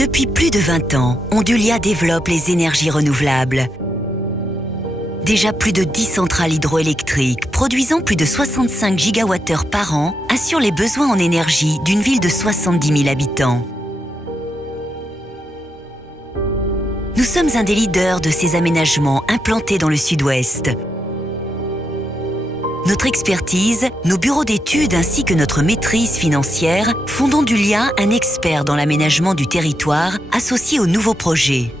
Depuis plus de 20 ans, Ondulia développe les énergies renouvelables. Déjà plus de 10 centrales hydroélectriques, produisant plus de 65 gigawattheures par an, assurent les besoins en énergie d'une ville de 70 000 habitants. Nous sommes un des leaders de ces aménagements implantés dans le sud-ouest. Notre expertise, nos bureaux d'études ainsi que notre maîtrise financière font d'Ondulia un expert dans l'aménagement du territoire associé aux nouveaux projets.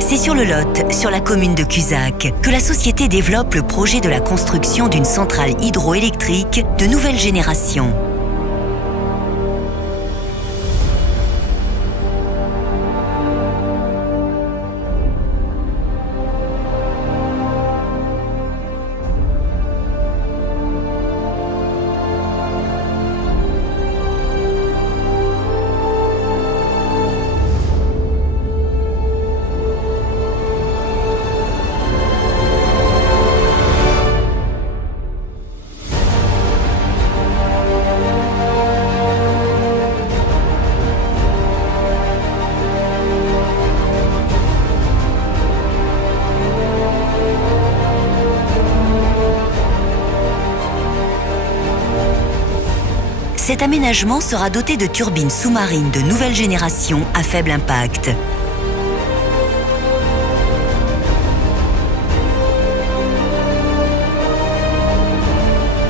C'est sur le Lot, sur la commune de Cusac, que la société développe le projet de la construction d'une centrale hydroélectrique de nouvelle génération. Cet aménagement sera doté de turbines sous-marines de nouvelle génération à faible impact.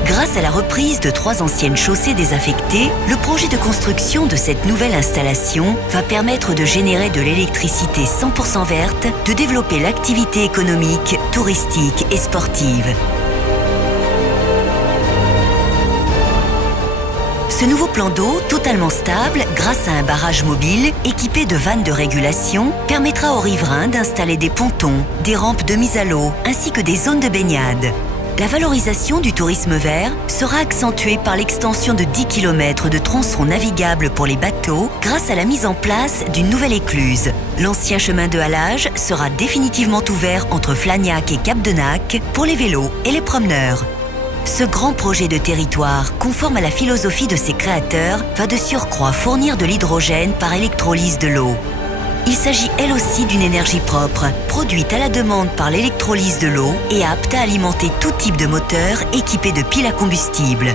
Grâce à la reprise de 3 anciennes chaussées désaffectées, le projet de construction de cette nouvelle installation va permettre de générer de l'électricité 100% verte, de développer l'activité économique, touristique et sportive. Ce nouveau plan d'eau, totalement stable grâce à un barrage mobile équipé de vannes de régulation, permettra aux riverains d'installer des pontons, des rampes de mise à l'eau ainsi que des zones de baignade. La valorisation du tourisme vert sera accentuée par l'extension de 10 km de tronçons navigables pour les bateaux grâce à la mise en place d'une nouvelle écluse. L'ancien chemin de halage sera définitivement ouvert entre Flagnac et Cap-de-Nac pour les vélos et les promeneurs. Ce grand projet de territoire, conforme à la philosophie de ses créateurs, va de surcroît fournir de l'hydrogène par électrolyse de l'eau. Il s'agit elle aussi d'une énergie propre, produite à la demande par l'électrolyse de l'eau et apte à alimenter tout type de moteur équipé de piles à combustible.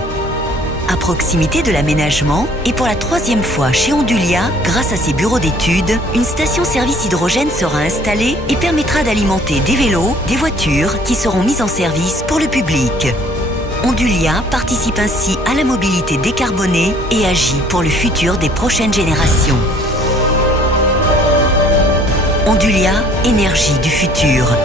À proximité de l'aménagement, et pour la 3e fois chez Ondulia, grâce à ses bureaux d'études, une station-service hydrogène sera installée et permettra d'alimenter des vélos, des voitures qui seront mises en service pour le public. Ondulia participe ainsi à la mobilité décarbonée et agit pour le futur des prochaines générations. Ondulia, énergie du futur.